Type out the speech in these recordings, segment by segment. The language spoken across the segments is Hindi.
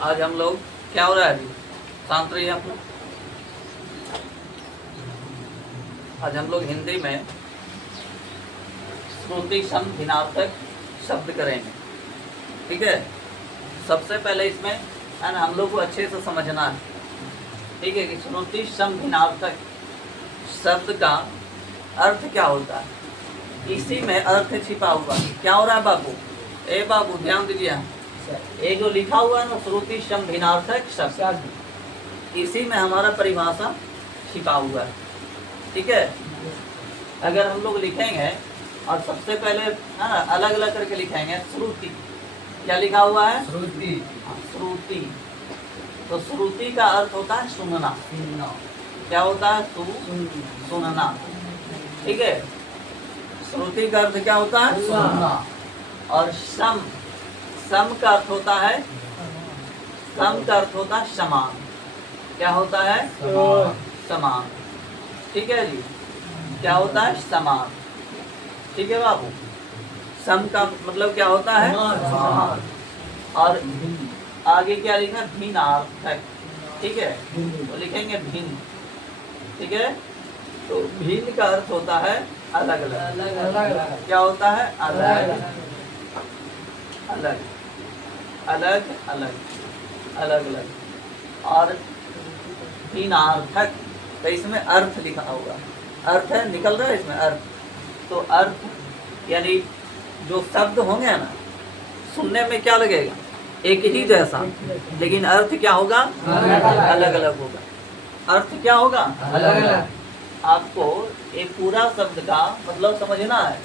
आज हम लोग क्या हो रहा है अभी, शांत रहिए आप लोग। आज हम लोग हिंदी में श्रुति सम भिन्नार्थक शब्द करेंगे, ठीक है। सबसे पहले इसमें है ना हम लोग को अच्छे से समझना है, ठीक है, कि श्रुति सम भिन्नार्थक शब्द का अर्थ क्या होता है। इसी में अर्थ छिपा हुआ क्या हो रहा है बाबू, ए बाबू ध्यान दीजिए। ये जो लिखा हुआ है ना श्रुति सम भिन्नार्थक शब्द, इसी में हमारा परिभाषा छिपा हुआ है, ठीक है। अगर हम लोग लिखेंगे और सबसे पहले है ना अलग अलग करके लिखेंगे, श्रुति क्या लिखा हुआ है, श्रुति। श्रुति। तो श्रुति का अर्थ होता है सुनना। क्या होता है, सुनना, ठीक है। श्रुति का अर्थ क्या होता है, सुनना। और सम, सम का अर्थ होता है, सम का अर्थ होता है समान। क्या होता है, समान, ठीक है जी। क्या होता है, समान, ठीक है बाबू। सम का मतलब क्या होता है, समान। और आगे क्या लिखना, भिन्नार्थक, ठीक है, तो लिखेंगे भिन्न, ठीक है। तो भिन्न का अर्थ होता है अलग अलग। क्या होता है, अलग अलग, अलग अलग, अलग अलग। और भिन्नार्थक, तो इसमें अर्थ लिखा होगा, अर्थ है, निकल रहा है इसमें अर्थ। तो अर्थ यानी जो शब्द होंगे ना, सुनने में क्या लगेगा, एक ही जैसा, लेकिन अर्थ क्या होगा, अलग अलग होगा। अर्थ क्या होगा, अलग अलग। आपको एक पूरा शब्द का मतलब समझना है।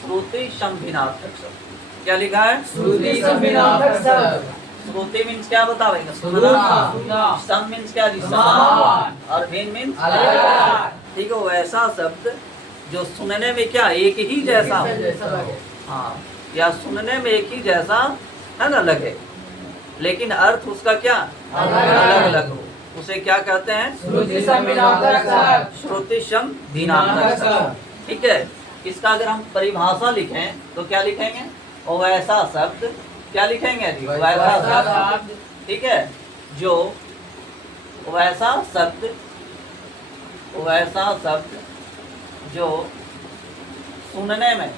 श्रुति सम भिन्नार्थक शब्द क्या लिखा है, श्रुति सम भिन्नार्थक शब्द। श्रुति मीन्स क्या बताएंगे, सुनना। सम मीन्स क्या जी, समान। और भिन्न मीन्स अलग, ठीक है। वैसा शब्द जो सुनने में क्या एक ही जैसा हो, हाँ, या सुनने में एक ही जैसा है ना लगे, लेकिन अर्थ उसका क्या अलग अलग हो, उसे क्या कहते हैं, श्रुति सम भिन्नार्थक शब्द। श्रुति सम भिन्नार्थक शब्द, ठीक है। इसका अगर हम परिभाषा लिखें तो क्या लिखेंगे, वैसा शब्द, क्या लिखेंगे जी, वैसा शब्द, ठीक है। जो वैसा शब्द, वैसा शब्द जो सुनने में,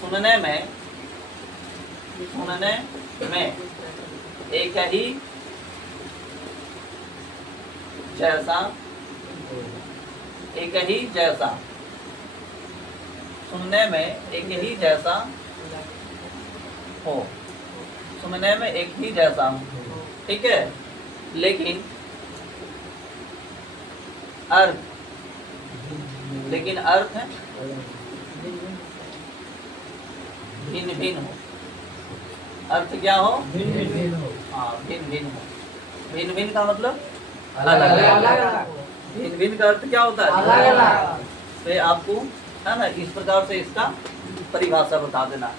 सुनने में, सुनने में एक ही जैसा, एक ही जैसा, सुनने में एक ही जैसा हो, सुनने में एक ही जैसा हो, ठीक है। लेकिन अर्थ, लेकिन अर्थ है भिन्न भिन्न हो। अर्थ क्या हो, हाँ, भिन्न भिन्न हो। भिन्न भिन्न का मतलब अलग अलग। भिन्न भिन्न का अर्थ क्या होता है, अलग अलग। तो आपको है ना इस प्रकार से इसका परिभाषा बता देना।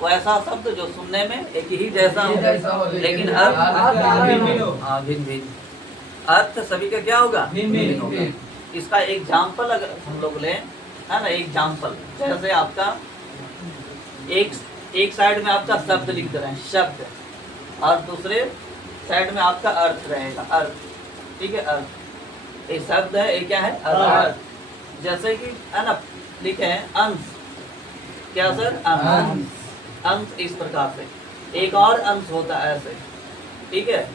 वैसा शब्द जो सुनने में एक ही जैसा हो, लेकिन अर्थ हाँ भिन्न भिन्न। अर्थ सभी का क्या होगा, भिन्न होगा। इसका एग्जाम्पल अगर हम लोग लें, है ना, एग्जाम्पल जैसे आपका एक साइड में आपका शब्द लिख रहे हैं, शब्द, और दूसरे साइड में आपका अर्थ रहेगा, अर्थ, ठीक है। अर्थ, एक शब्द है, एक क्या है, अर्थ। जैसे कि है ना लिखे हैं अंश, क्या सर, अंश। अंश इस प्रकार से, एक और अंश होता है ऐसे, ठीक है।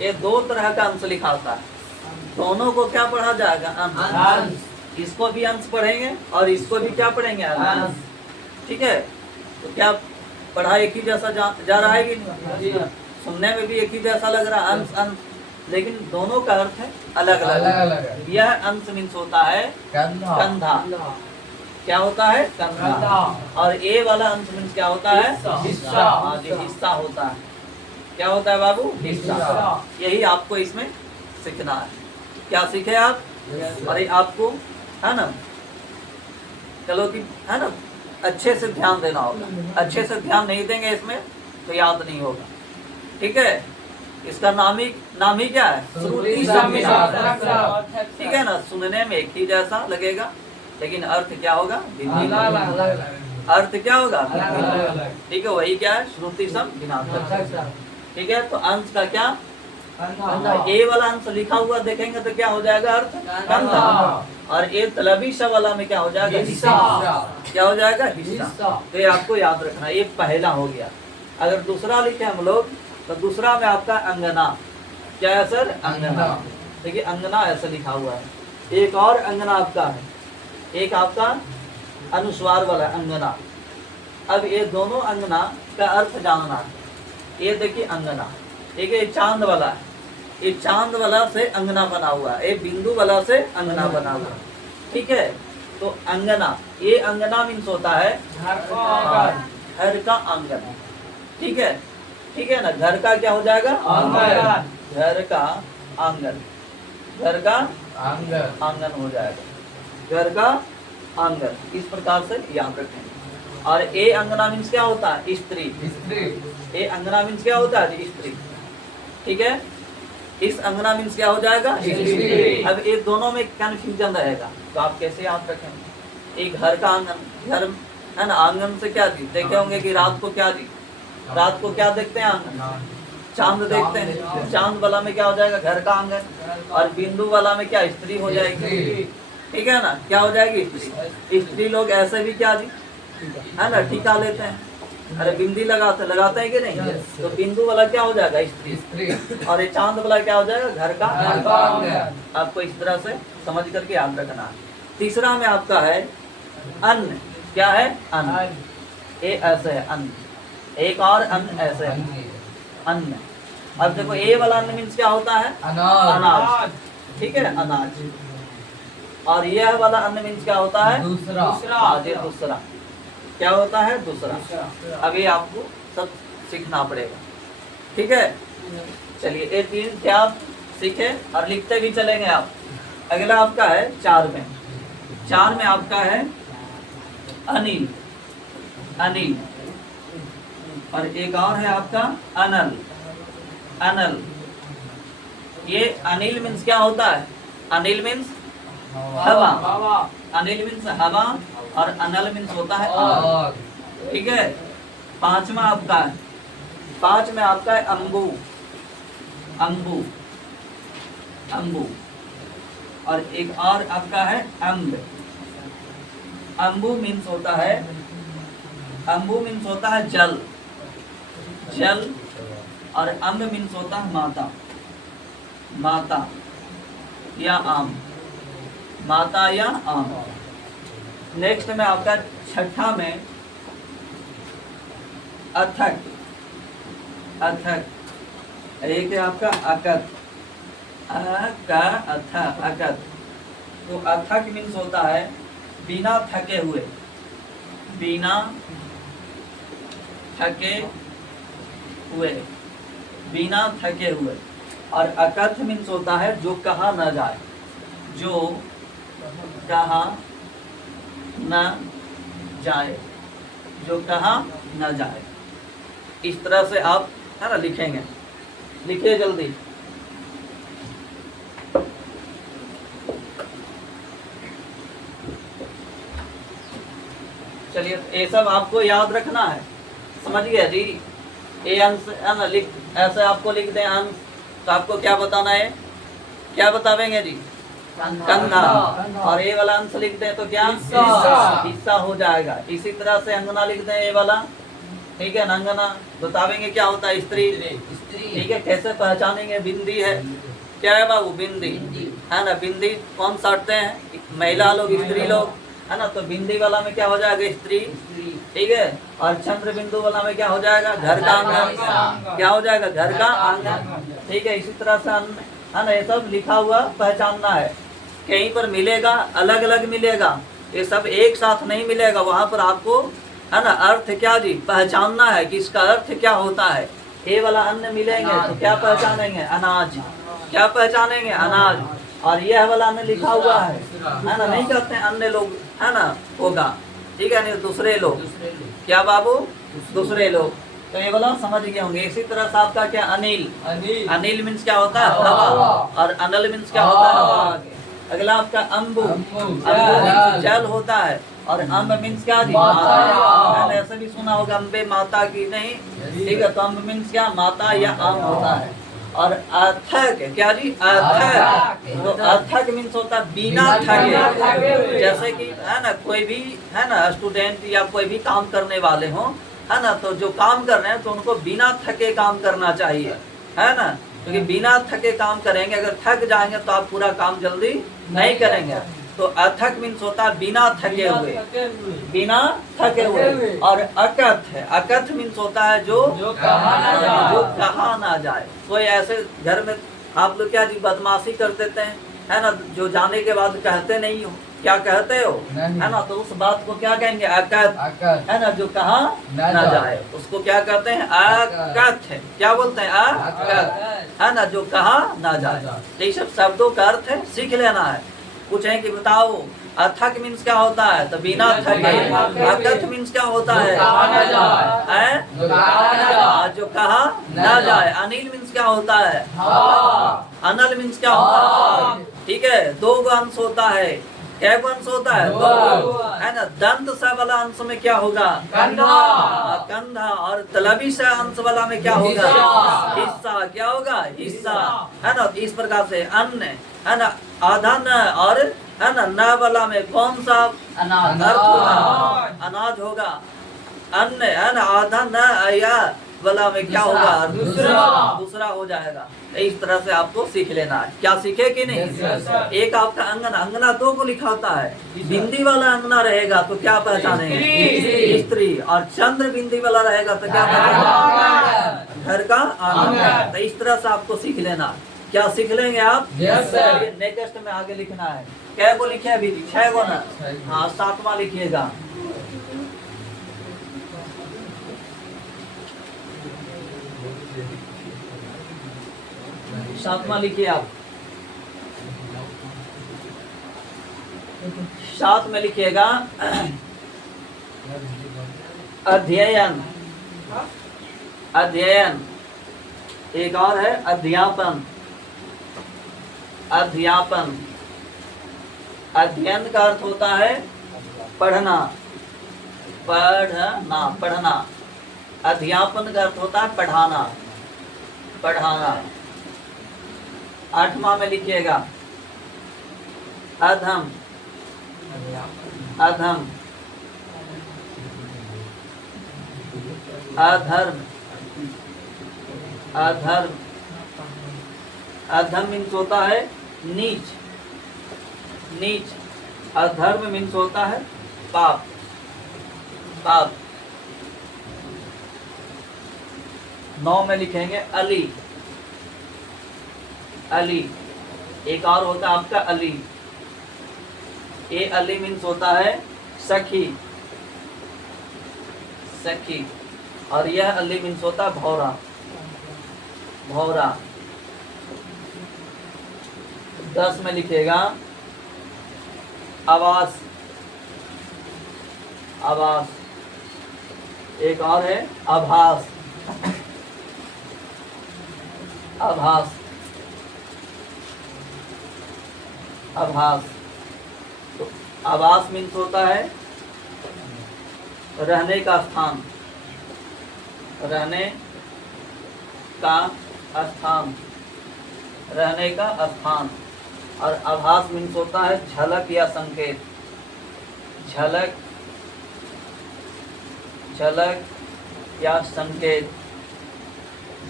ये दो तरह का अंश लिखा होता है, दोनों को क्या पढ़ा जाएगा, अंश। इसको भी अंश पढ़ेंगे और इसको भी क्या पढ़ेंगे, अंश, ठीक है। तो क्या पढ़ा एक ही जैसा जा रहा है कि नहीं, सुनने में भी एक ही जैसा लग रहा है, अंश अंश, लेकिन दोनों का अर्थ है अलग अलग। यह अंश मीन्स होता है कंधा, क्या होता है, कंधा। और ए वाला अंश मीन्स क्या होता है, हिस्सा, हिस्सा होता है। क्या होता है बाबू, हिस्सा। यही आपको इसमें सीखना है। क्या सीखे आप, अरे आपको है ना, चलो कि है ना अच्छे से ध्यान देना होगा। अच्छे से ध्यान नहीं देंगे इसमें तो याद नहीं होगा, ठीक है। इसका नाम ही क्या है, श्रुति सम भिन्नार्थक, ठीक है ना। सुनने में एक ही जैसा लगेगा, लेकिन अर्थ क्या होगा, भिन्न। अर्थ क्या होगा? अलग। ठीक है, वही क्या है? श्रुति सम भिन्नार्थक। ठीक है, तो अंश का क्या? ए वाला अंश लिखा हुआ देखेंगे तो क्या हो जाएगा? अर्थ कंधा। और ए तलबी श वाला में क्या हो जाएगा? हिस्सा। क्या हो जाएगा? हिस्सा। तो ये आपको याद रखना, ये पहला हो गया। अगर दूसरा लिखे हम लोग तो दूसरा में आपका अंगना। क्या है सर? अंगना। देखिए अंगना ऐसा लिखा हुआ है। एक और अंगना आपका है, एक आपका अनुस्वार वाला अंगना। अब ये दोनों अंगना का अर्थ जानना है। ये देखिए अंगना, ठीक है, ये चांद वाला है, ये चांद वाला से अंगना बना हुआ है, ये बिंदु वाला से अंगना बना हुआ है। ठीक है, तो अंगना, ये अंगना मीन्स होता है घर का आंगन। ठीक है, ठीक है ना, घर का क्या हो जाएगा? आंगन। घर का आंगन, घर का आंगन। आंगन हो जाएगा, घर का आंगन। इस प्रकार से याद रखेंगे। और ए अंगना मीन्स क्या होता है? स्त्री। ए अंगना मीन्स क्या होता है? स्त्री। ठीक है, इस अंगना मीन्स क्या हो जाएगा? स्त्री। अब ये दोनों में कंफ्यूजन रहेगा, तो आप कैसे याद रखेंगे? एक घर का आंगन, घर है ना, आंगन से क्या जी देखे होंगे कि रात को क्या जी, रात को क्या देखते हैं? आंगन, चांद देखते हैं। चांद वाला में क्या हो जाएगा? घर का आंगन। और बिंदु वाला में क्या? स्त्री हो जाएगी। ठीक है ना, क्या हो जाएगी? स्त्री। स्त्री लोग ऐसे भी क्या जी, है ना, टीका लेते हैं, अरे बिंदी लगाते हैं कि नहीं? तो बिंदु वाला क्या हो जाएगा? स्त्री। और ये चांद वाला क्या हो जाएगा? घर का आंगन। आपको इस तरह से समझ करके याद रखना है। तीसरा में आपका है अन्न। क्या है? अन्न। ये ऐसे है अन्न, एक और अन्न ऐसे है अन्न। अब देखो ए वाला अन्न मीन्स क्या होता है? अनाज। ठीक है, अनाज। और यह वाला अन्न मीन्स क्या होता है? दूसरा। ये दूसरा क्या होता है? दूसरा। अभी आपको सब सीखना पड़ेगा। ठीक है, चलिए ये तीन क्या आप सीखे और लिखते भी चलेंगे आप। अगला आपका है चार में। चार में आपका है अनिल। अनिल। और एक और है आपका अनल। अनल। ये अनिल मीन्स क्या होता है? अनिल मीन्स हवा। अनिल मीन्स हवा और अनल मीन्स होता है आग। ठीक है, पांचवा आपका है, पांच में आपका है अंबु। अंबु। अंबु। और एक और आपका है अंब। अंबु मीन्स होता है, अंबु मीन्स होता है जल। जल। और अम्ब मीन्स होता है माता। माता या आम। माता या आम। नेक्स्ट में आपका छठा में अथक। अथक। एक है आपका अकत। अकत। तो अथक मीन्स होता है बिना थके हुए। बिना थके हुए। बिना थके हुए। और अकथ मीन्स होता है जो कहा न जाए। जो कहा न जाए। जो कहा न जाए। इस तरह से आप है ना लिखेंगे। लिखिए जल्दी। चलिए ये सब आपको याद रखना है। समझ गया जी? ये अंश है ना, लिख ऐसे आपको लिख दें अंश, तो आपको क्या बताना है? क्या बतावेंगे जी? कंधा। और ये वाला अंश लिख दें तो क्या? हिस्सा हो जाएगा। इसी तरह से अंगना लिख दें ये वाला। ठीक है ना, अंगना बतावेंगे क्या होता है? स्त्री। ठीक है, कैसे पहचानेंगे? बिंदी है। क्या है बाबू? बिंदी है ना। बिंदी कौन साटते हैं? महिला लोग, स्त्री लोग, है ना। तो बिंदी वाला में क्या हो जाएगा? स्त्री। ठीक है, और चंद्र बिंदु वाला में क्या हो जाएगा? घर का आंगन। क्या हो जाएगा? घर का आंगन। ठीक है, इसी तरह से है ना, ये सब लिखा हुआ पहचानना है। कहीं पर मिलेगा अलग अलग मिलेगा, ये सब एक साथ नहीं मिलेगा। वहां पर आपको है ना अर्थ क्या जी पहचानना है कि इसका अर्थ क्या होता है। ये वाला अन्न मिलेंगे तो क्या पहचानेंगे? अनाज। क्या पहचानेंगे? अनाज। और यह वाला अन्न लिखा हुआ है ना, नहीं कहते हैं अन्य लोग, है ना, होगा। ठीक है, नहीं दूसरे लोग। क्या बाबू? दूसरे लोग। तो ये वाला समझ गए होंगे। इसी तरह से आपका क्या? अनिल। अनिल मीन्स क्या होता है? हवा। और अनल मीन्स क्या होता है? आग। अगला आपका अंबु। अंबु मीन्स जल होता है। और अम्ब मीन्स क्या जी? माता। मैंने ऐसे भी सुना होगा अम्बे माता की, नहीं ठीक है, तो अम्ब मीन्स क्या? माता या आम होता है। और अथक क्या जी? अथक, तो अथक मीन्स होता है बिना थके। जैसे कि है ना, कोई भी है ना स्टूडेंट या कोई भी काम करने वाले हो, है ना, तो जो काम कर रहे हैं तो उनको बिना थके काम करना चाहिए, है ना, क्योंकि बिना थके काम करेंगे, अगर थक जाएंगे तो आप पूरा काम जल्दी नहीं करेंगे। तो अथक मीन्स होता है बिना थके हुए, बिना थके हुए। और अकथ है, अकथ मीन्स होता है जो कहा ना जाए। कोई ऐसे घर में आप लोग क्या जी बदमाशी कर देते हैं, है ना, जो जाने के बाद कहते नहीं हो, क्या कहते हो, है ना, तो उस बात को क्या कहेंगे? अकथ, है ना, जो कहा ना जाए उसको क्या कहते हैं? अकथ है। क्या बोलते हैं? अकथ, है ना, जो कहा ना जाए। तो ये सब शब्दों का अर्थ है, सीख लेना है। पूछें कि बताओ अथक मीन्स क्या होता है? तो बिना थके। अकथ मीन्स क्या होता है? जो कहा ना जाए। अनिल मीन्स क्या होता है? अनल मीन्स क्या होता है? ठीक है, दो अंश होता है। क्या अंश होता है? दो, है ना। दंत स वाला अंश में क्या होगा? कंधा। और तलबी स अंश वाला में क्या होगा? हिस्सा। क्या होगा? हिस्सा, है ना। इस प्रकार से अन्न, है ना, आधा न, और है ना न वाला में कौन सा अर्थ होगा? अनाज होगा। अन्न, है ना, आधा न या वाला में क्या होगा? दूसरा हो जाएगा। इस तरह से आपको सीख लेना है। क्या सीखे कि नहीं? एक आपका अंगना, अंगना दो को लिखा होता है। बिंदी वाला अंगना रहेगा तो क्या पहचानेंगे? स्त्री। और चंद्र बिंदी वाला रहेगा तो क्या पहचानेंगे? घर का आंगन। तो इस तरह से आपको सीख लेना। क्या सीख लेंगे आप? नेक्स्ट में आगे लिखना है। क्या को लिखे अभी? 6 को ना? हाँ, 7वां लिखिएगा। सातवां लिखिए आप। 7 में लिखिएगा अध्ययन। अध्ययन। एक और है अध्यापन। अध्यापन। अध्ययन का अर्थ होता है पढ़ना, पढ़ना, पढ़ना। अध्यापन का अर्थ होता है पढ़ाना, पढ़ाना। 8वां में लिखिएगा अधम। अधम। अधर्म। अधर्म। अधम मीन्स होता है नीच, नीच। अधर्म मीन्स होता है पाप, पाप। 9 में लिखेंगे अली। अली। एक और होता है आपका अली। ए अली मीन्स होता है सखी, सखी। और यह अली मीन्स होता है भौरा, भौरा। 10 में लिखेगा आवास। आवास। एक और है आभास। आभास। आभास। तो आवास मीन्स होता है रहने का स्थान, रहने का स्थान, रहने का स्थान। और आभास मीन्स होता है झलक या संकेत, झलक, झलक या संकेत,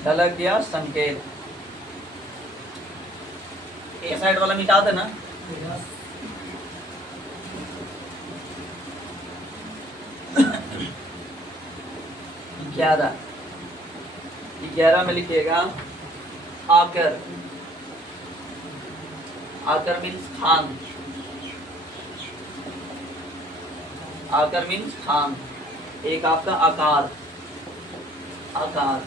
झलक या संकेत। ए साइड वाला मिटा देना। ग्यारह। 11 में लिखिएगा आकर। आकर मीन्स खान, आकर मीन्स खान। एक आपका आकार। आकार।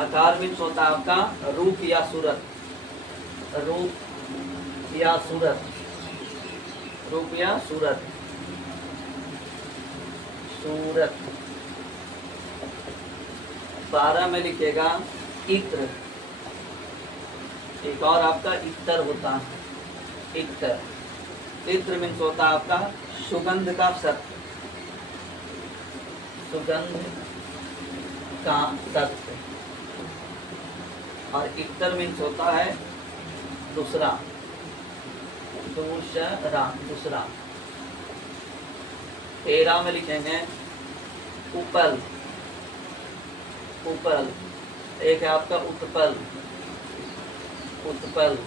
आकार मीन्स होता है आपका रूप या सूरत, रूप या सूरत, रूप या सूरत, सूरत। 12 में लिखिएगा इत्र। एक और आपका इत्र होता है, इत्र। इत्र मीन्स होता है आपका सुगंध का सत्य, सुगंध का सत्य। और इत्र मीन्स होता है दूसरा, दूसरा। 13 में लिखेंगे उपल, उपल। एक है आपका उत्पल, उत्पल।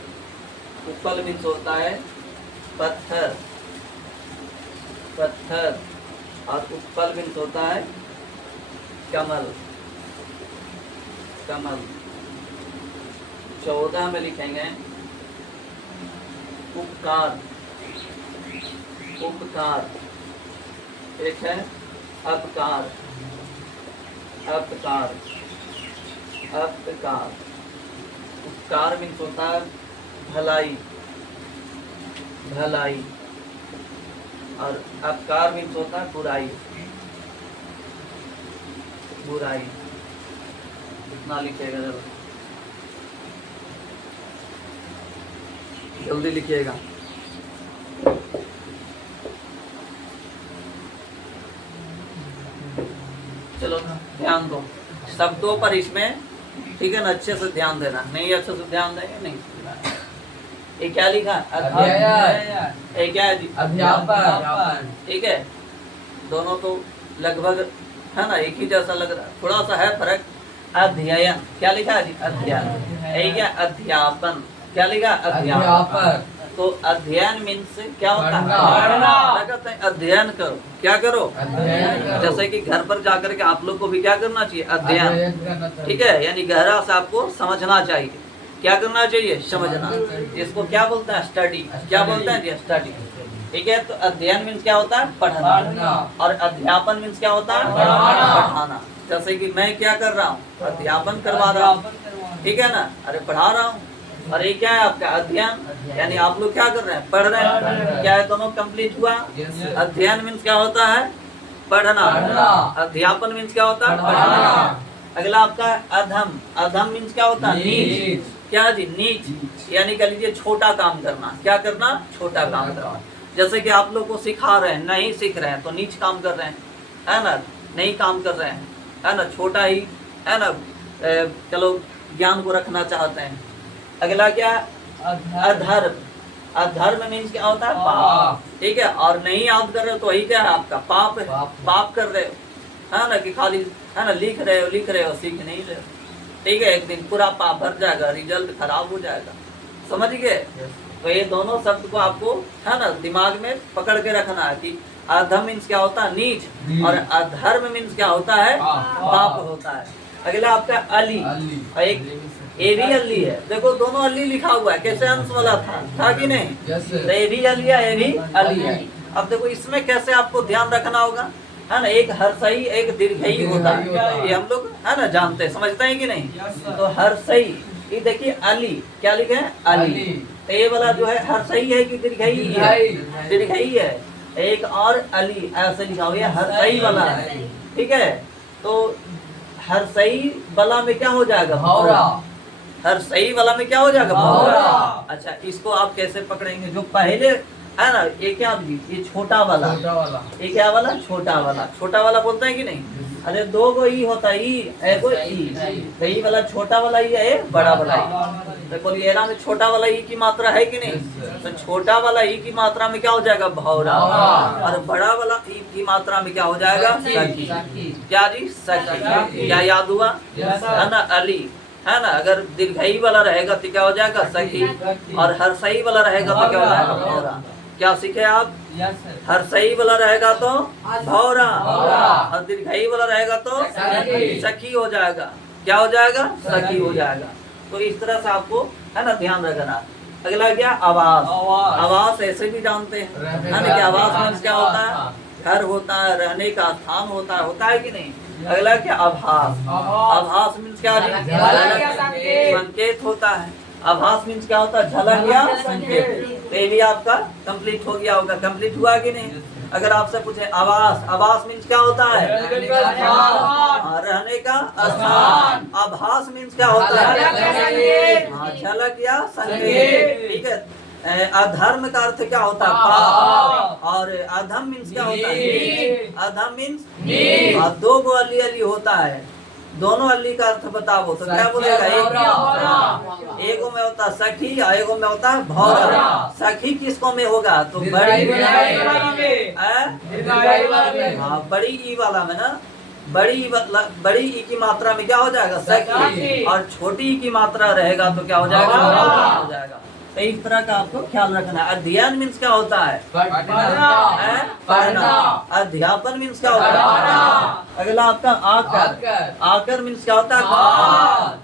उपल मीन्स होता है पत्थर, पत्थर। और उत्पल मीन्स होता है कमल, कमल। 14 में लिखेंगे उपकार, उपकार। एक है अपकार, अपकार, अपकार। उपकार मीन्स होता है भलाई, भलाई। और अपकार मीन्स होता है बुराई, बुराई। कितना लिखिएगा जरा, जल्दी लिखिएगा। चलो ध्यान दो शब्दों पर इसमें, ठीक है ना, अच्छे से ध्यान देना। नहीं अच्छे से ध्यान देंगे नहीं। ये क्या लिखा? अध्ययन। ये क्या है जी? अध्यापन। ठीक है, दोनों तो लगभग है ना, एक ही जैसा लग रहा है, थोड़ा सा है फर्क। अध्ययन क्या लिखा है जी? अध्ययन। ये क्या? अध्यापन। क्या लिखा? अध्यापन। तो अध्ययन मीन्स क्या होता है? पढ़ना। क्या कहते हैं? अध्ययन करो। क्या करो? अध्ययन करो। जैसे कि घर पर जाकर के आप लोग को भी क्या करना चाहिए? अध्ययन। अध्ययन करना चाहिए। ठीक है, यानी गहरा से आपको समझना चाहिए। क्या करना चाहिए? समझना। इसको क्या बोलते हैं? स्टडी। क्या बोलते हैं जी? स्टडी। ठीक है, तो अध्ययन मीन्स क्या होता है? पढ़ना। और अध्यापन मीन्स क्या होता है? पढ़ाना। जैसे कि मैं क्या कर रहा हूँ? अध्यापन करवा रहा हूँ, ठीक है ना, अरे पढ़ा रहा हूँ। और ये क्या है आपका? अध्ययन, यानी आप लोग क्या कर रहे हैं? पढ़ रहे हैं। क्या है? दोनों कंप्लीट हुआ। अध्ययन मीन्स क्या होता है? पढ़ना। अध्यापन मीन्स क्या होता है? पढ़ाना। अगला आपका अधम। अधम मीन्स क्या होता है? नीच। क्या जी? नीच। यानी कह लीजिए छोटा काम करना। क्या करना? छोटा काम करना। जैसे कि आप लोग को सिखा रहे हैं, नहीं सीख रहे हैं तो नीच काम कर रहे हैं, है ना, नहीं काम कर रहे हैं, है ना, छोटा ही, है ना। चलो ज्ञान को रखना चाहते हैं। अगला क्या? अधर्म। अधर्म मीन्स क्या होता है? पाप। ठीक है, और नहीं याद कर रहे हो तो वही क्या है आपका? पाप है। पाप कर रहे हो, है ना, कि खाली है ना लिख रहे हो, सीख नहीं रहे हो। ठीक है, एक दिन पूरा पाप भर जाएगा, रिजल्ट खराब हो जाएगा। समझ गए? तो ये दोनों शब्द को आपको है ना दिमाग में पकड़ के रखना है कि अधम मीन्स क्या होता है? नीच। और अधर्म मीन्स क्या होता है? पाप होता है। अगला आपका अली। और एक ये भी अली है। देखो दोनों अली लिखा हुआ है, कैसे अंश वाला था कि नहीं? तो ये भी अली है, ये भी अली है। अब देखो इसमें कैसे आपको ध्यान रखना होगा, है ना। एक हर्षई, एक दीर्घई होता है, ये हम लोग है ना जानते हैं, समझते हैं कि नहीं? तो हर्षई, ये देखिए अली, क्या लिखे हैं? अली। तो ये वाला जो है हर्षई है कि दीर्घई है? दीर्घई है। एक और अली ऐसे लिखा हुआ है, हर्षई वाला है। ठीक है, तो हर्षई वाला में क्या हो जाएगा? भौरा। हर्षई वाला में क्या हो जाएगा? भौरा। अच्छा, इसको आप कैसे पकड़ेंगे? जो पहले है ना, ये क्या? ये छोटा वाला, ये क्या वाला? छोटा वाला। छोटा वाला बोलते हैं कि नहीं? अरे दो गो ई होता है, ई एगो ई। तो ई वाला छोटा वाला ई है, बड़ा वाला ई। तो बोलिए एरा में छोटा वाला ई की मात्रा है कि नहीं? तो छोटा वाला ई की मात्रा में क्या हो जाएगा? भौरा। और बड़ा वाला ई की मात्रा में क्या हो जाएगा? सखी। क्या जी? सखी। क्या याद हुआ? है ना, अली, है ना। अगर दीर्घई वाला रहेगा तो क्या हो जाएगा? सखी। और हर्षई वाला रहेगा तो क्या हो जाएगा? भौरा। क्या सीखे आप? हर्षई वाला रहेगा तो भौरा, और दीर्घई वाला रहेगा तो सखी हो जाएगा। क्या हो जाएगा? सखी हो जाएगा। तो इस तरह से आपको है ना ध्यान रखना। अगला क्या? आवास। आवास ऐसे भी जानते हैं, है ना, कि आवास मीन्स क्या होता है? घर होता है, रहने का स्थान होता है कि नहीं? अगला क्या? आभास। आभास मीन्स क्या? संकेत होता है। आभास मीन्स क्या होता है? झलक या संकेत। तो ये भी आपका कंप्लीट हो गया होगा। कंप्लीट हुआ कि नहीं? अगर आपसे पूछे आवास, आवास मीन्स क्या होता है? रहने का स्थान। आभास मीन्स क्या होता है? झलक या संकेत। ठीक है, अधर्म का अर्थ क्या होता है? पाप। और अधम मीन्स क्या होता है? अधम मीन्स और दो गो अली अली होता है, दोनों अली का अर्थ बताओ तो क्या बोलेगा? एक में होता है सखी और एक में होता है भौरा। सखी किसको में होगा? तो बड़ी हाँ बड़ी ई वाला में ना, बड़ी ई की मात्रा में क्या हो जाएगा? सखी। और छोटी ई की मात्रा रहेगा तो क्या हो जाएगा? हो जाएगा। तो इस तरह का आपको ख्याल रखना है। अध्ययन मीन्स क्या होता है? पढ़ना। अध्यापन मीन्स क्या होता है? अगला आपका आकर। आकर मीन्स क्या होता है?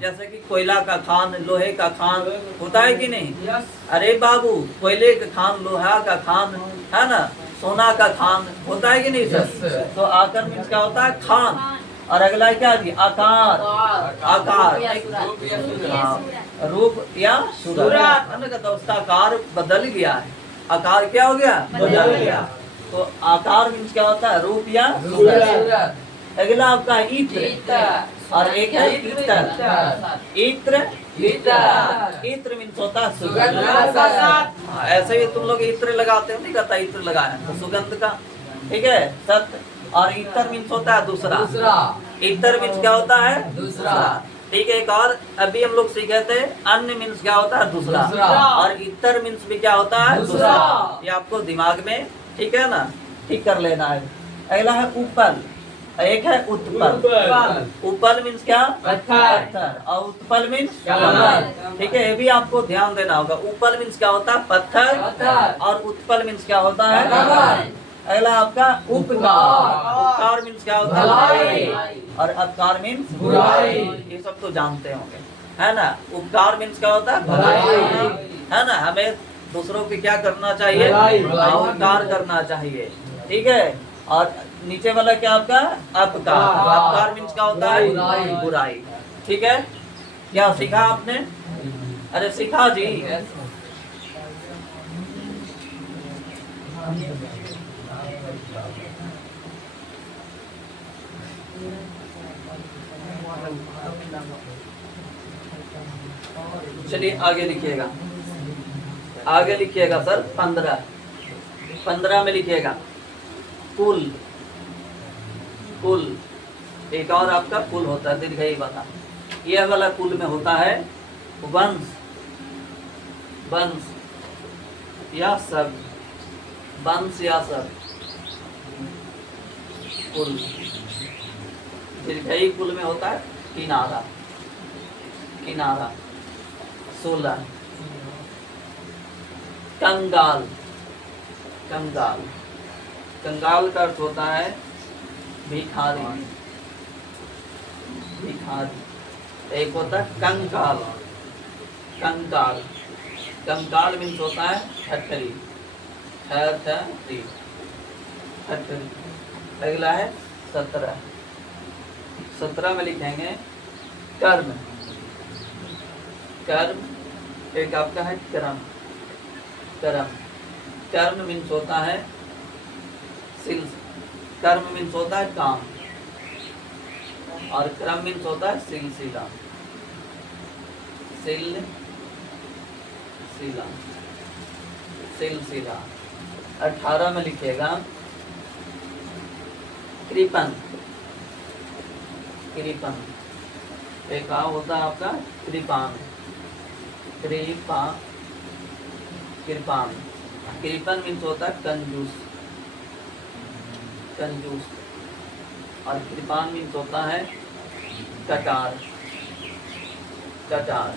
जैसे कि कोयला का खान, लोहे का खान होता है कि नहीं? अरे बाबू, कोयले का खान, लोहा का खान है ना, सोना का खान होता है कि नहीं सर? तो आकर मीन्स क्या होता है? खान। और अगला क्या दिया? आकार। आकार रूप या सूरत, तो उसका आकार बदल गया है। आकार क्या हो गया? बदल गया। तो आकार मीन्स क्या होता है? रूप या सूरत। अगला आपका इत्र, और एक है इत्र। इत्र मीन्स होता है सुगंध। ऐसे ही तुम लोग इत्र लगाते हो, नहीं कहता इत्र लगाया तो सुगंध का, ठीक है? सत्य। और इतर मीन्स होता है दूसरा। इतर मीन्स क्या होता है? दूसरा। ठीक है। एक और अभी हम लोग सीखे थे, अन्य मीन्स क्या होता है? दूसरा। और इतर मीन्स भी क्या होता है? दूसरा। ये आपको दिमाग में, ठीक है ना, ठीक कर लेना है। अगला है उपल, एक है उत्पल। उपल मीन्स क्या? पत्थर। और उत्पल मीन्स कमल। ठीक है, ये भी आपको ध्यान देना होगा। उपल मीन्स क्या होता है? पत्थर। और उत्पल मीन्स क्या होता है? कमल। अगला आपका उपकार। उपकार मीन्स क्या होता है? और अपकार मीन्स बुराई। ये सब तो जानते होंगे, है ना? उपकार मीन्स क्या होता है? है ना? हमें दूसरों की क्या करना चाहिए? उपकार करना चाहिए, ठीक है। और नीचे वाला क्या आपका? अपकार। अपकार मीन्स क्या होता है? बुराई। ठीक है। क्या सीखा आपने? अरे सीखा जी। चलिए आगे लिखिएगा, आगे लिखिएगा सर। 15 में लिखिएगा कुल। कुल एक और आपका कुल होता है, दीर्घई वाला। यह वाला कुल में होता है वंश। वंश या सब, वंश या सब कुल। दीर्घई कुल में होता है किनारा। किनारा 16। कंगाल। कंगाल, कंगाल का अर्थ होता है भिखारी। भिखारी। एक होता है कंकाल। कंकाल, कंकाल मीन्स होता है ठठरी। ठठरी, ठठरी। अगला है 17। 17 में लिखेंगे कर्म। कर्म एक आपका है कर्म। कर्म, कर्म मीन्स होता है सिल। कर्म मीन्स होता है काम, और क्रम मीन्स होता है सिलसिला। सिलसिला, सिलसिला। 18 में लिखिएगा कृपन। कृपन एक होता है आपका कृपान। कृपान। कृपन मीन्स होता है कंजूस। कंजूस। और कृपान मीन्स होता है कटार। कटार।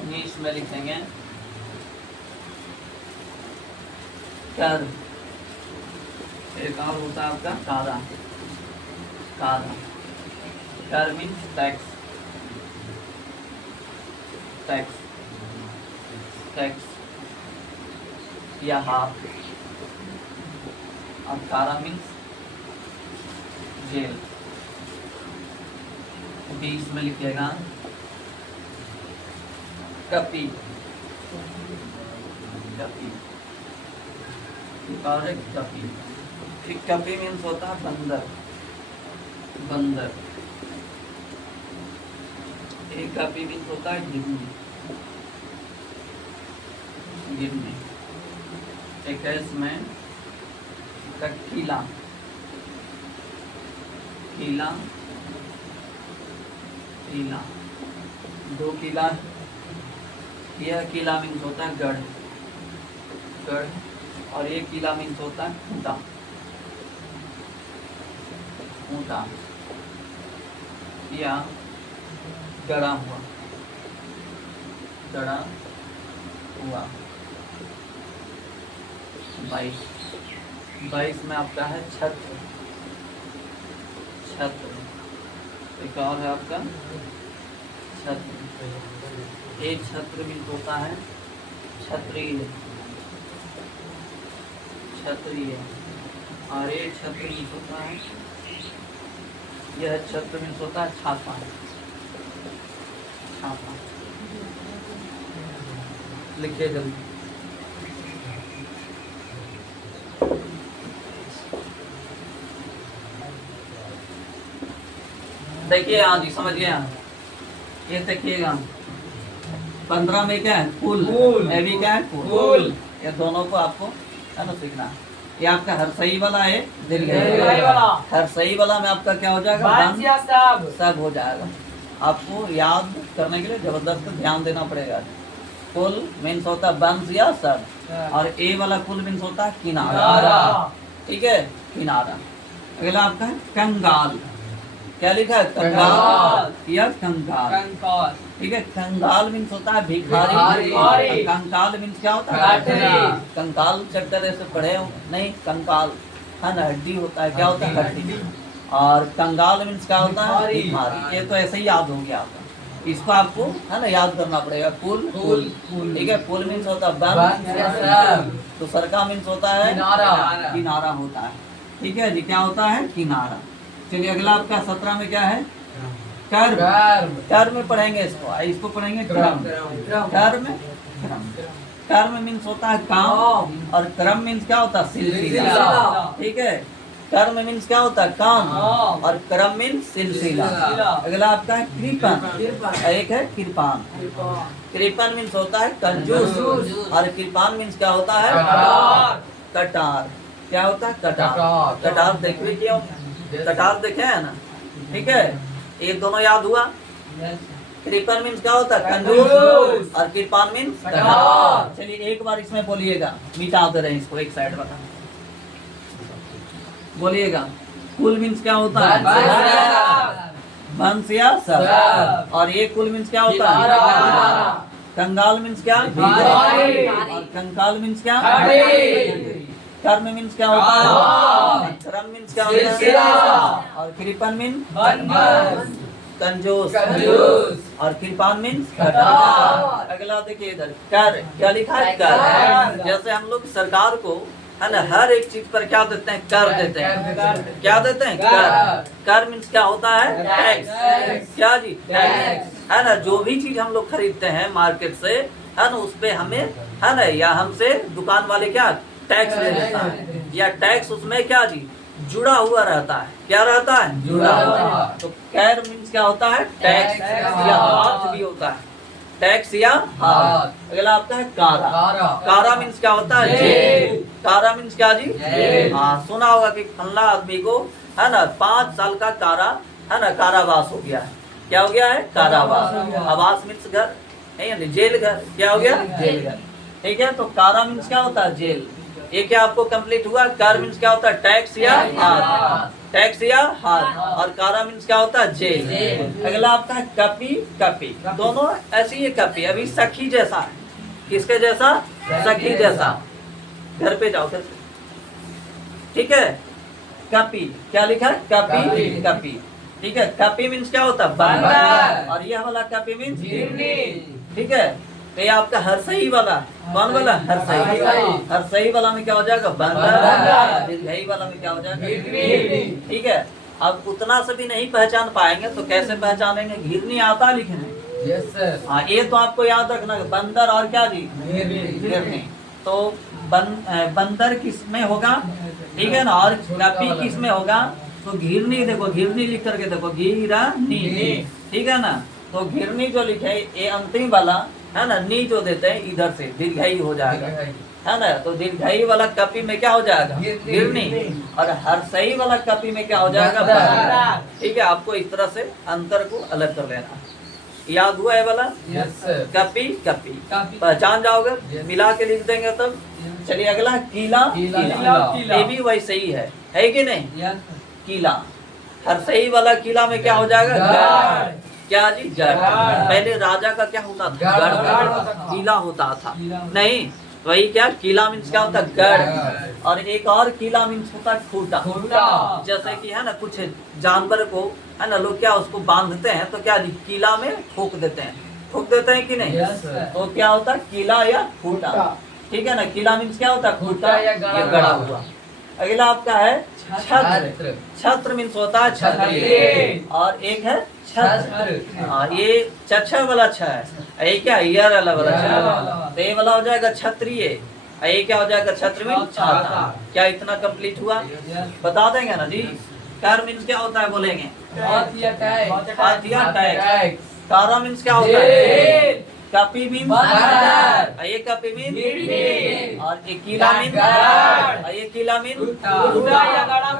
19 में लिखेंगे कर। एक और होता है आपका कारा। कारा। कर मीन्स टैक्स। टैक्स, टैक्स या हाफ। और कारा मीन्स जेल। 20 में लिखिएगा कपी। कपी, और एक कपी। कपी मीन्स होता है बंदर। बंदर। एक कपी मीन्स होता है गिद्धि। गिरने। एक है इसमें खीला, कीला, कीला, दो कीला, यह कीला मीन्स होता है गढ़, गढ़, और ये कीला मीन्स होता है खूंटा, खूंटा या गड़ा हुआ, गड़ा हुआ। 22 22 में आपका है छत्र, छत्र। एक और है आपका छत्र। एक छत्र मीन्स होता है क्षत्रिय, क्षत्रिय, और एक छत्र मीन्स होता है, यह छत्र मीन्स होता है छापा, छापा। लिखिए जल्दी। देखिए हाँ जी, समझ गए यहाँ। ये देखिएगा 15 में क्या है कुल, ये भी क्या है कुल। ये दोनों को आपको है ना सीखना। ये आपका हर सही वाला है, दीर्घायी वाला। हर सही वाला में आपका क्या हो जाएगा, सब हो जाएगा। आपको याद करने के लिए जबरदस्त ध्यान देना पड़ेगा। कुल मीन्स होता है वंश या सब, और ए वाला कुल मीन्स होता है किनारा, ठीक है, किनारा। अगला आपका है कंगाल। क्या लिखा है, कंगाल या कंगाल, ठीक है। कंगाल मीन्स होता है भिखारी, कंकाल मीन्स क्या होता है, कंकाल चैप्टर ऐसे पढ़े हो नहीं, कंकाल है ना हड्डी होता है, क्या होता है हड्डी, और कंगाल मीन्स क्या होता है भिखारी। ये तो ऐसे ही याद हो गया आपका, इसको आपको है ना याद करना पड़ेगा। कुल, ठीक है, कुल मीन्स होता है वंश, तो सरका मीन्स होता है किनारा होता है, ठीक है जी, क्या होता है किनारा। चलिए अगला आपका 17 में क्या है, कर्म। कर्म में पढ़ेंगे इसको, इसको पढ़ेंगे क्रम, कर्म, कर्म मीन्स होता है काम, और क्रम मीन्स क्या होता है सिलसिला, ठीक है। कर्म मीन्स क्या होता है काम, और क्रम मीन्स सिलसिला। अगला आपका है कृपन, एक है कृपान। कृपन मीन्स होता है कंजूस, और कृपान मीन्स क्या होता है कटार। क्या होता है कटार। कटार देखिए क्यों, कटार देखे है ना, ठीक है। एक दोनों याद हुआ। कृपन मीन्स क्या होता है कंजूस, और कृपान मीन्स कटार। चलिए एक बार इसमें बोलिएगा, मिटा दे रहे हैं इसको एक साइड बता, बोलिएगा। कुल मीन्स क्या होता है वंश या सब, और ये कुल मीन्स क्या होता है कंगाल मीन्स क्या, और कंकाल मीन्स क्या, कर्म मीन्स क्या होता है, क्रम मीन्स क्या होता है, और कृपन मीन्स कंजूस, और कृपान मीन्स कटार। अगला देखिए इधर कर। क्या लिखा है कर। जैसे हम लोग सरकार को है ना हर एक चीज पर क्या देते हैं, कर देते हैं। क्या देते हैं, कर। कर मीन्स क्या होता है टैक्स, क्या जी टैक्स, है ना। जो भी चीज हम लोग खरीदते हैं मार्केट से है ना, उस पे हमें है ना, या हमसे दुकान वाले क्या टैक्स ले लेता है, या टैक्स उसमें क्या जी जुड़ा हुआ रहता है। क्या रहता है, जुड़ा हुआ। तो कैर मीन्स क्या होता है टैक्स, या हाथ भी होता है, टैक्स या हाथ। अगला आपका है कारा। कारा मीन्स क्या होता है जेल। कारा मीन्स क्या जी, हाँ सुना होगा कि फल्ला आदमी को है ना 5 साल का कारा है ना कारावास हो गया है। क्या हो गया है, कारावास। आवास मीन्स घर, नहीं जेल घर। क्या हो गया, जेल घर, ठीक है। तो कारा मीन्स क्या होता है जेल। ये क्या आपको कंप्लीट हुआ। कर मीन्स क्या होता है टैक्स या हाथ, टैक्स या हाथ, और कारा मीन्स क्या होता है जेल। अगला आपका है कपी। कपी दोनों ऐसी है, कपी अभी सखी जैसा है। किसके जैसा, सखी जैसा। घर पे जाओ घर पे, ठीक है। कपी क्या लिखा है, कपी, कपी, ठीक है। कपी मीन्स क्या होता है बंदर, और यह वाला कपी मीन्स ठीक है। तो ये आपका हर सही वाला, कौन वाला, हर सही। हर सही वाला में क्या हो जाएगा बंदर, दीर्घाई वाला में क्या हो जाएगा, ठीक है। अब उतना से भी नहीं पहचान पाएंगे तो कैसे पहचानेंगे, घिरनी आता लिखने। हाँ ये तो आपको याद रखना, बंदर और क्या जी घिरनी। तो बंदर किस में होगा, ठीक है ना, और कपी किस में होगा, तो घिरनी। देखो घिरनी लिख करके देखो, घिरनी, ठीक है ना। तो घिरनी जो लिखे ये अंतिम वाला है ना, नी जो देते हैं इधर से दीर्घाई हो जाएगा, है ना। तो दीर्घाई वाला कपी में क्या हो जाएगा, गिरनी। और हर्षई वाला कपी में क्या हो जाएगा, बरनी। ठीक है, आपको इस तरह से अंतर को अलग कर लेना। याद हुआ है वाला, कपी कपी पहचान जाओगे, मिला के लिख देंगे तब। चलिए अगला कीला, ये भी वैसे ही है कि नहीं। कीला, हर्षई वाला कीला में क्या हो जाएगा, गढ़। क्या जी, गढ़। पहले राजा का क्या होता था, गढ़, कीला होता था। नहीं, वही क्या, कीला मीन्स क्या होता है, गढ़। और एक और कीला मीन्स होता है खूंटा। जैसे कि है ना, कुछ जानवर को है ना, लोग क्या उसको बांधते हैं तो क्या जी, कीला में ठोक देते हैं कि नहीं। तो क्या होता है, कीला या खूंटा। ठीक है ना, कीला मीन्स क्या होता है, खूंटा या गड़ा हुआ। अगला आपका है छत्र। छत्र मीन्स होता है छतरी, और एक है छत्र। हाँ, ये छह वाला छ है, ये क्या, ईयर वाला छ। तो ये वाला हो जाएगा क्षत्रिय, ये क्या हो जाएगा, छत्र में छाता। क्या इतना कंप्लीट हुआ, बता देंगे ना जी। कर मीन्स क्या होता है, बोलेंगे कारा मीन्स क्या होता है, कपी मीन्स, ये कपी मीन्स, और ये कीला मीन्स, ये कीला मीन्स फूटा या गड़ा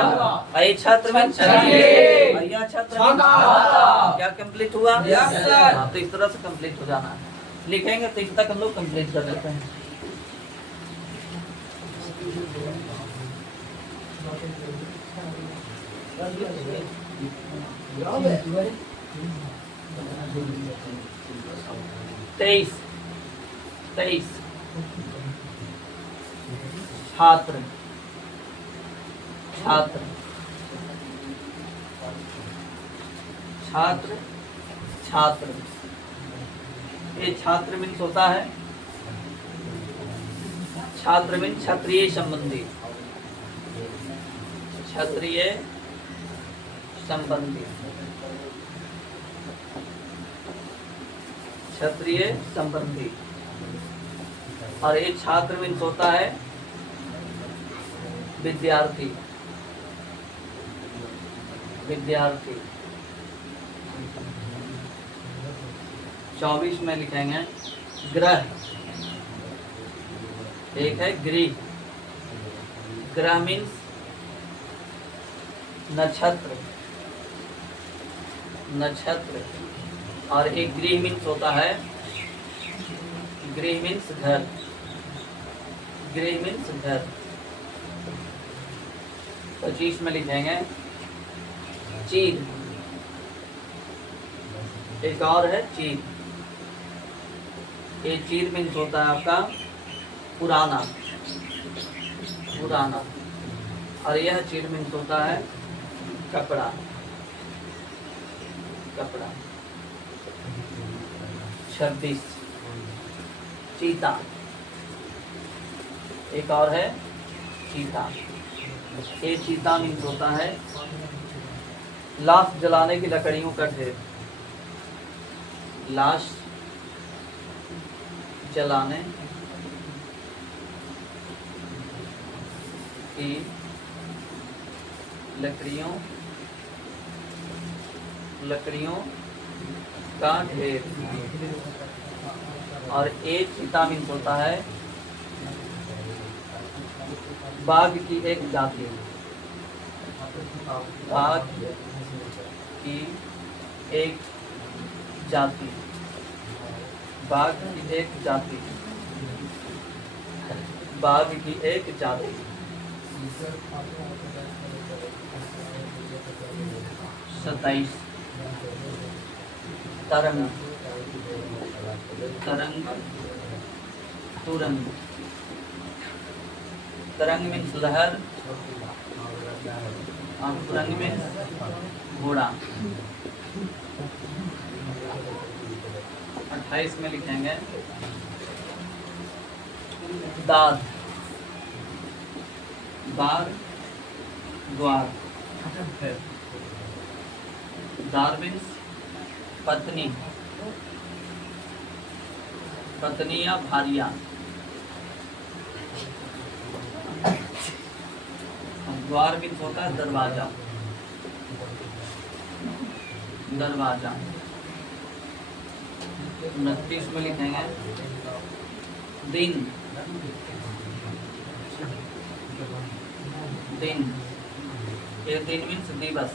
हुआ, ये छत्र मीन्स छत्र, छत्र क्या कंप्लीट हुआ। तो इस तरह से कंप्लीट हो जाना है, लिखेंगे तो इस तक हम लोग कंप्लीट कर देते हैं। तेईस छात्र, छात्र, छात्र, छात्र। ये छात्र मीन्स होता है, छात्र मीन्स क्षत्रिय संबंधी, क्षत्रिय संबंधी, क्षत्रिय संबंधी। और ये छात्र मीन्स होता है विद्यार्थी, विद्यार्थी। 24 में लिखेंगे ग्रह, एक है गृह, ग्रह मीन्स नक्षत्र, नक्षत्र। और एक गृह मीन्स होता है, गृह मीन्स घर, गृह मीन्स घर। 25 में लिखेंगे चीर, एक और है चीर, ये चीर मीन्स होता है आपका पुराना, पुराना। और यह चीर मीन्स होता है कपड़ा, कपड़ा। 26 चीता, एक और है चीता, ये चीता मीन्स होता है लाश जलाने की लकड़ियों का ढेर, लाश जलाने की लकड़ियों, लकड़ियों का ढेर। और एक चीता मीन्स होता है बाघ की एक जाति, बाघ की एक जाति, बाघ की एक जाति, बाघ की एक जाति। 27 तरंग, तरंग, तुरंग। तरंग मीन्स लहर, और तुरंग मीन्स घोड़ा। 28 में लिखेंगे दाद, बार, द्वार। दार मीन्स पत्नी, पत्नी या भारिया। द्वार मीन्स होता है दरवाजा, दरवाजा। 29 में लिखेंगे दिन, दिन, ये दिन मीन्स दिवस,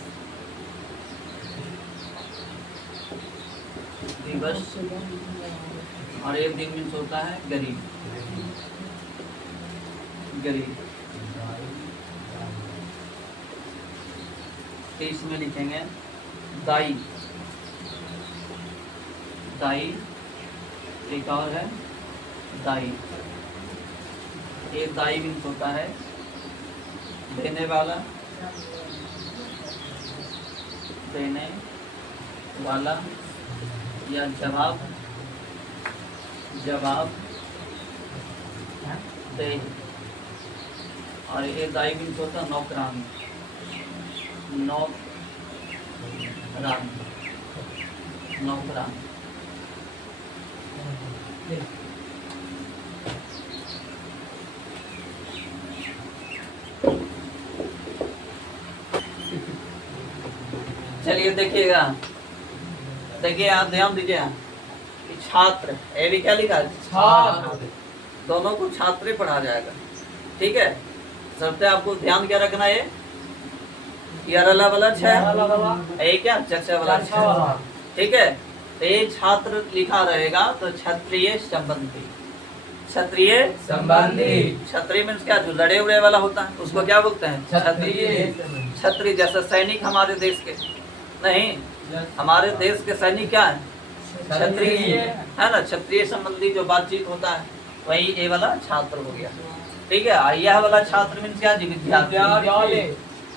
दिवस, और एक दिन मीन्स होता है गरीब, गरीब। 30 में लिखेंगे दाई, दाई, एक और है दाई, ये दाई मीन्स होता है देने वाला, देने वाला या जवाब, जवाब दे। और ये दाई मीन्स होता है नौकरानी, नौकरानी, नौकरानी। चलिए देखिएगा, देखिए आप ध्यान दीजिए, छात्र, ये भी क्या लिखा है छात्र, दोनों को छात्र पढ़ा जाएगा, ठीक है। सबसे आपको ध्यान क्या रखना है, यारला वाला छह, ये क्या चर्चा वाला छह, ठीक है। तो ये छात्र लिखा रहेगा तो क्षत्रिय संबंधी, क्षत्रिय संबंधी, क्षत्रिय मीन्स क्या, जो लड़े उड़े वाला होता है उसको क्या बोलते हैं, क्षत्रिय, क्षत्रिय। जैसे सैनिक हमारे देश के नहीं, हमारे देश के सैनिक क्या है, क्षत्रिय है ना, क्षत्रिय संबंधी जो बातचीत होता है वही ये वाला छात्र हो गया, ठीक है। यह वाला छात्र मीन्स क्या जी, विद्यार्थी।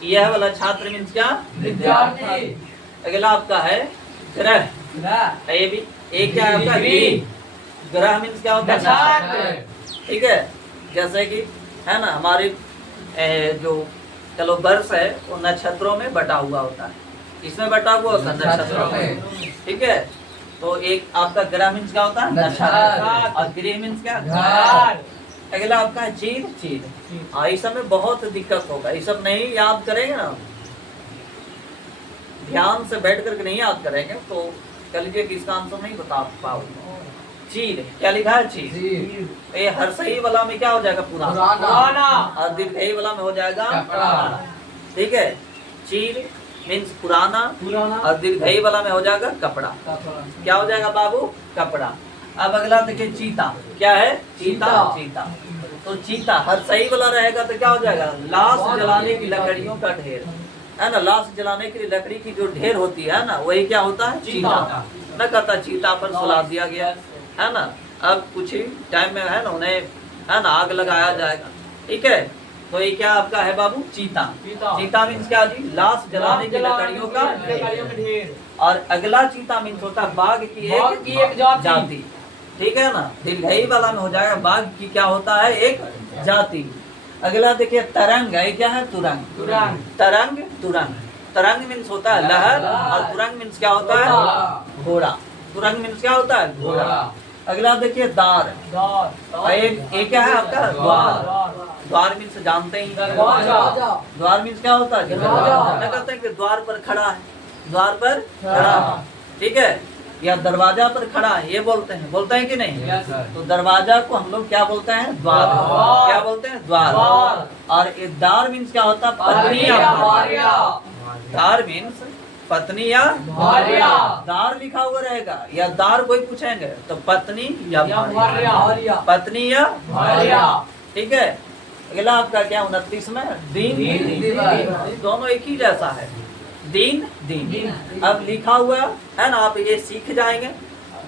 यह वाला छात्र मीन्स क्या, विद्यार्थी। अगला आपका है ग्रह, ये भी एक क्या है आपका, ग्रह मीन्स क्या होता है, छात्र, ठीक है। जैसे कि है ना हमारे जो चलो वर्ष है वो नक्षत्रों में बटा हुआ होता है, इसमें बटा हुआ होता है नक्षत्रों में, ठीक है। तो एक आपका ग्रह मीन्स क्या होता है, नक्षत्र, और गृह मीन्स क्या, घर। अगला आपका है चीर, चीर। हाँ, इस समय बहुत दिक्कत होगा, ये सब नहीं याद करेंगे ना, ध्यान से बैठ करके नहीं याद करेंगे तो कह लीजिए कि इसका आंसर नहीं बता पाओगे। चीर, क्या लिखा है, चीर। ये हर सही वाला में क्या हो जाएगा, पुराना, और दीर्घई वाला में हो जाएगा पुराना, ठीक है। चीर मीन्स पुराना, और दीर्घई वाला में हो जाएगा कपड़ा, क्या हो जाएगा बाबू, कपड़ा। अब अगला देखिए चीता, क्या है, चीता, चीता। तो चीता हर सही वाला रहेगा तो क्या हो जाएगा, लाश जलाने की लकड़ियों का ढेर, है ना, लाश जलाने की लकड़ी की जो ढेर होती है ना वही क्या होता है, चीता। न कहता चीता पर सुला दिया गया है ना, अब कुछ ही टाइम में है ना उन्हें है ना आग लगाया जाएगा, ठीक है। तो ये क्या आपका है बाबू, चीता। चीता मीन्स क्या जी, लाश जलाने की लकड़ियों का ढेर। और अगला चीता मीन्स होता है बाघ की एक जाति, ठीक है ना, दीर्घई वाला में हो जाएगा बाघ की क्या होता है, एक जाति। अगला देखिए तरंग, है क्या है, तुरंग, तरंग, तुरंग। तरंग मीन्स होता है लहर, और तुरंग मीन्स क्या होता है, घोड़ा। तुरंग मीन्स क्या होता है, घोड़ा। अगला देखिए दार, एक क्या है आपका, द्वार। द्वार मीन्स जानते ही, द्वार मीन्स क्या होता है, क्या कहते हैं कि द्वार पर खड़ा है, द्वार पर खड़ा, ठीक है, या दरवाजा पर खड़ा है, ये बोलते हैं कि नहीं। तो दरवाजा को हम लोग क्या बोलते हैं, द्वार, क्या बोलते हैं, द्वार। और ये दार मीन्स क्या होता है, पत्नी या भार्या। दार मीन्स पत्नी या भार्या, दार लिखा हुआ रहेगा, या दार कोई पूछेंगे तो पत्नी या भार्या, पत्नी या भार्या, ठीक है। अगला आपका क्या 29 में दिन, दोनों एक ही जैसा है, दिन, दिन। अब लिखा हुआ है ना, आप ये सीख जाएंगे,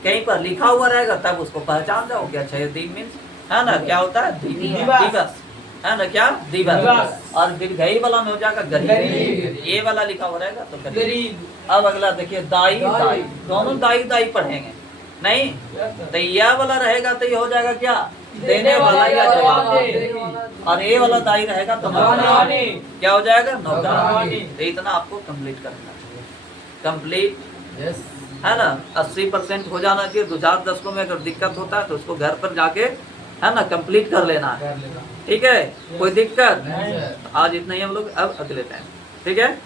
कहीं पर लिखा हुआ रहेगा तब उसको पहचान जाओगे, अच्छा ये दिन मीन्स है ना क्या होता है, दिवस, है ना क्या, दिवस। और दीर्घई वाला में हो जाएगा गरीब, ये वाला लिखा हुआ रहेगा तो गरीब। अब अगला देखिए दाई, दाई, दोनों दाई दाई पढ़ेंगे नहीं, तो यह वाला रहेगा तो ये हो जाएगा क्या, देने वाला या जवाब, और ये वाला दाई रहेगा तो नौकरानी, क्या हो जाएगा, नौकरानी। तो इतना आपको कंप्लीट करना चाहिए, कंप्लीट है ना, 80% हो जाना चाहिए। 2-4 दशकों में अगर दिक्कत होता है तो उसको घर पर जाके है ना कंप्लीट कर लेना है, ठीक है, कोई दिक्कत। आज इतना ही हम लोग, अब अगले टाइम, ठीक है।